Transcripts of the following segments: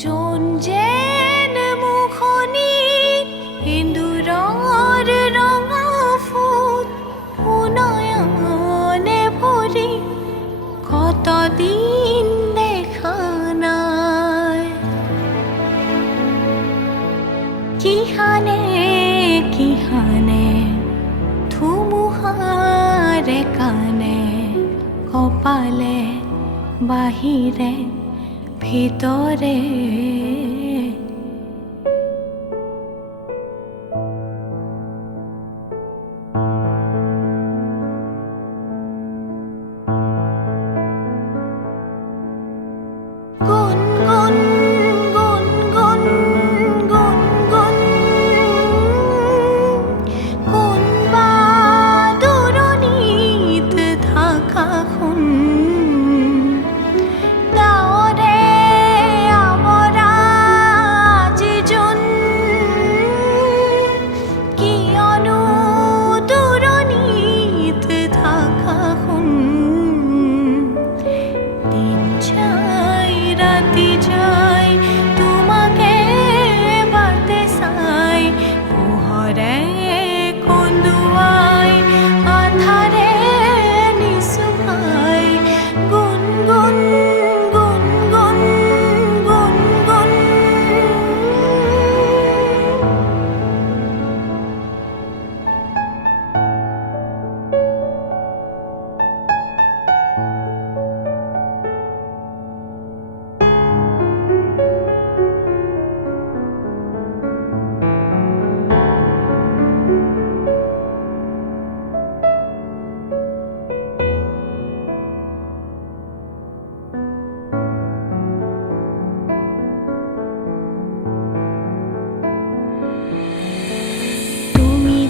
জন যেন মুখনি ইন্দুৰৰ ৰঙা ফুল উনয়নে ভৰি কতদিন দেখা নাই। কিহানে ধুমুহাৰে কানে কপালে বাহিৰে ভিতরে গুনগুন গুনগুন গুনগুন কোনবা দূৰণিত থাকা শুন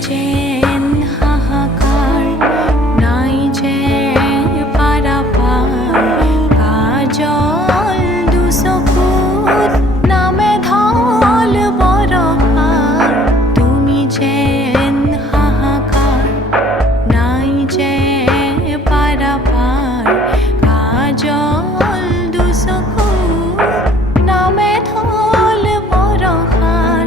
যেন হাহাকাৰ নাই যে পাৰাপাৰ কাজল দুচকুত নামে ঢল বৰষাৰ। তুমি যেন হাহাকাৰ নাই যে পাৰাপাৰ কাজল দুচকুত নামে ঢল বৰষাৰ।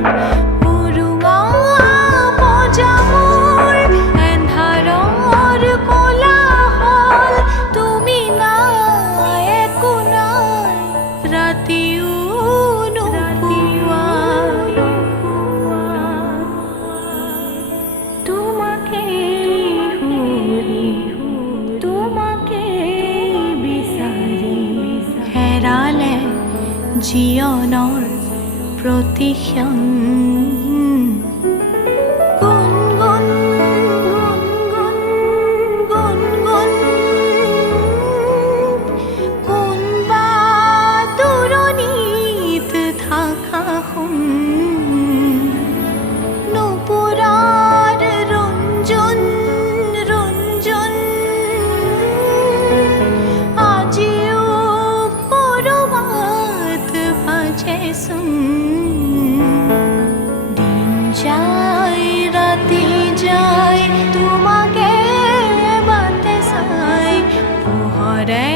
হেৰালে জীৱনৰ প্ৰতিক্ষণ গুনগুন গুনগুন গুনগুন কোনবা দূৰণিত থাকা শুন নুপুৰৰ ৰঞ্জন ৰঞ্জন আজিও কৰবাত বাজেচোন। দিন যায় ৰাতি যায় তোমাকে বাটে চাই পোহৰে